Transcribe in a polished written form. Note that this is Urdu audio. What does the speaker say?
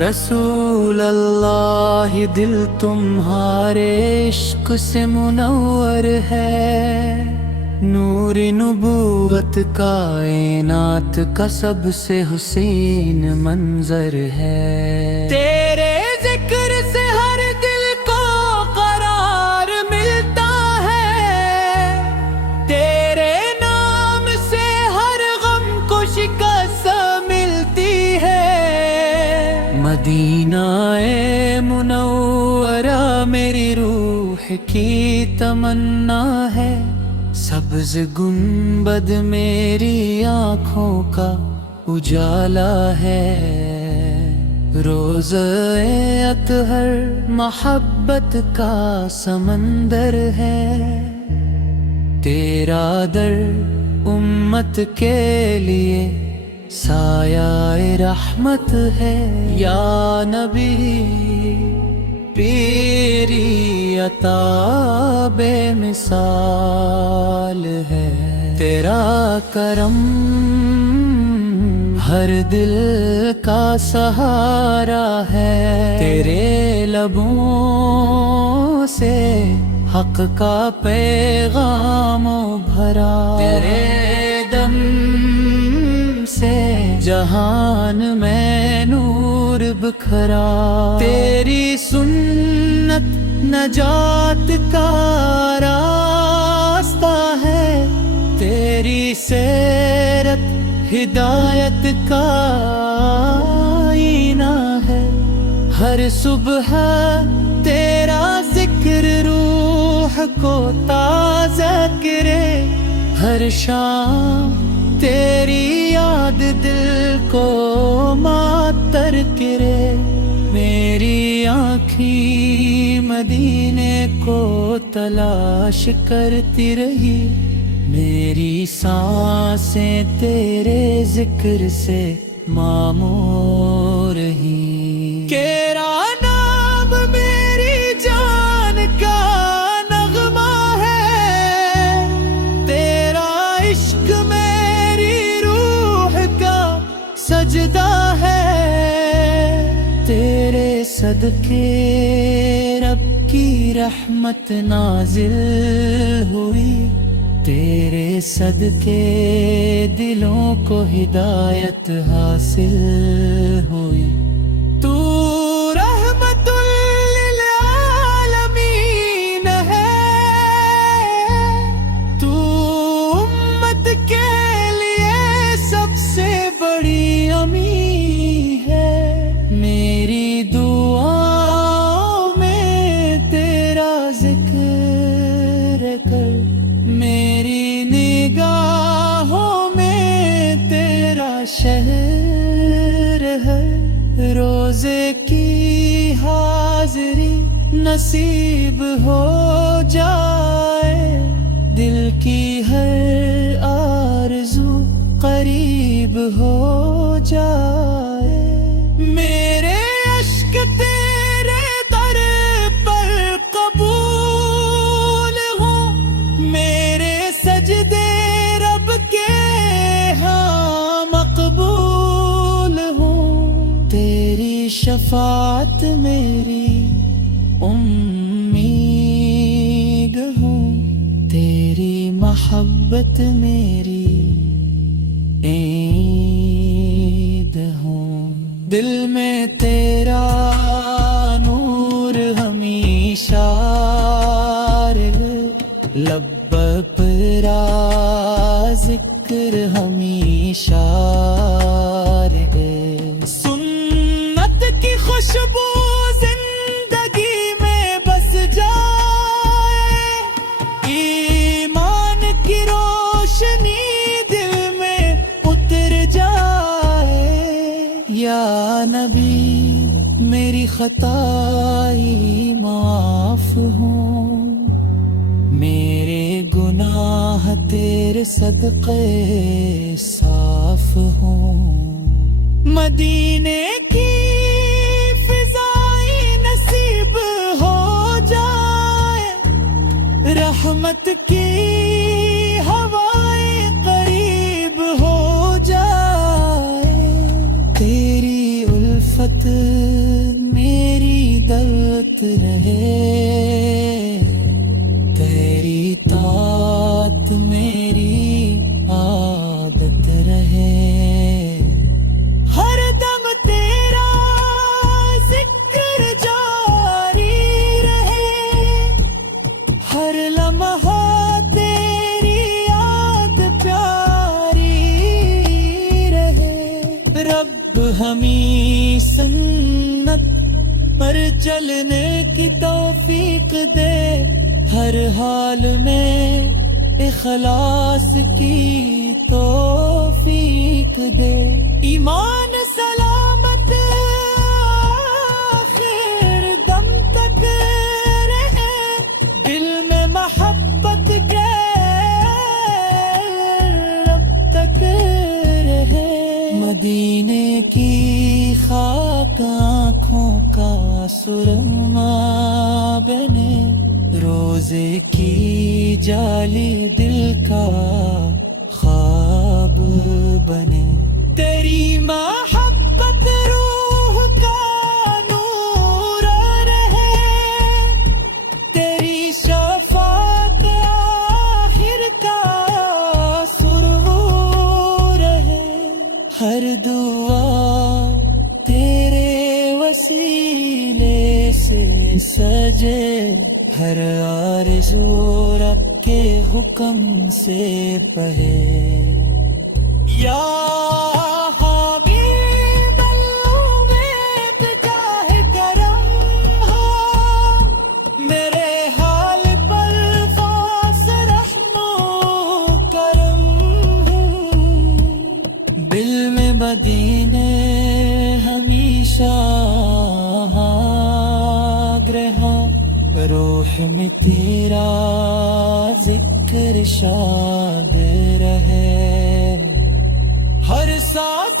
رسول اللہ دل تمہارے عشق سے منور ہے، نور نبوت کائنات کا سب سے حسین منظر ہے۔ تیرے ذکر سے ہر دل کو قرار ملتا ہے، تیرے نام سے ہر غم کو شکست ملتی ہے۔ مدینہ منورہ میری روح کی تمنا ہے، سبز گنبد میری آنکھوں کا اجالا ہے۔ روضہ اطہر محبت کا سمندر ہے، تیرا در امت کے لیے سایہ رحمت ہے۔ یا نبی تیری عطا بے مثال ہے، تیرا کرم ہر دل کا سہارا ہے۔ تیرے لبوں سے حق کا پیغام بھرا، تیرے دم سے جہان میں نور بکھرا۔ تیری سنت نجات کا راستہ ہے، تیری سیرت ہدایت کا آئینہ ہے۔ ہر صبح تیرا ذکر روح کو تازہ کرے، ہر شام تیری یاد دل کو معطر کرے۔ میری آنکھیں مدینے کو تلاش کرتی رہی، میری سانسیں تیرے ذکر سے معمور رہی۔ تیرا نام میری جان کا نغمہ ہے، تیرا عشق میری روح کا سجدہ ہے۔ تیرے صدقے رب کی رحمت نازل ہوئی، تیرے صدقے دلوں کو ہدایت حاصل ہوئی۔ تو رحمت للعالمین ہے، تو امت کے لیے سب سے بڑی امی ہے۔ میری دعاؤں میں تیرا ذکر کر، میری نگاہوں میں تیرا شہر ہے۔ روزے کی حاضری نصیب ہو جائے، دل کی ہر آرزو قریب ہو جائے۔ میرے اشک تیرے در پر قبول ہوں، میرے سجدے رب کے ہاں مقبول ہوں۔ تیری شفاعت میری امید ہوں، تیری محبت میری عید ہوں۔ دل میں تیرا نور ہمیشہ رہے، لب پرا ذکر ہمیشہ رہے۔ سنت کی خوشبو زندگی میں بس جائے، ایمان کی روشنی دل میں اتر جائے۔ یا نبی میری خطائی معاف ہوں، میرے گناہ تیرے صدقے صاف ہوں۔ مدینے کی فضائی نصیب ہو جائے، رحمت کی ہوائیں قریب ہو جائے۔ تیری الفت محبت میری دولت رہے، تیری طاعت میری عادت رہے، ہر دم تیرا ذکر جاری رہے، ہر لمحہ تیری یاد پیاری رہے، رب ہمیں سنت پر چلنے کی توفیق دے، ہر حال میں اخلاص کی توفیق دے، ایمان سلامت آخر دم تک رہے، دل میں محبت کے رب تک رہے، مدینے کی خاک آنکھوں کا سرما بنے، روزے کی جالی دل کا خواب بنے، تیری محبت روح کا نور رہے، تیری شفاعت آخر کا سرور رہے، ہر دعا تیرے وسیلے سے سجے، ہر آرزو رب کے حکم سے پہے، یا حامد الامید جاہ کرم ہو، میرے حال پر خاص رحم و کرم، دل میں مدینے ہمیشہ رہا، روح میں تیرا ذکر شاد رہے، ہر سانس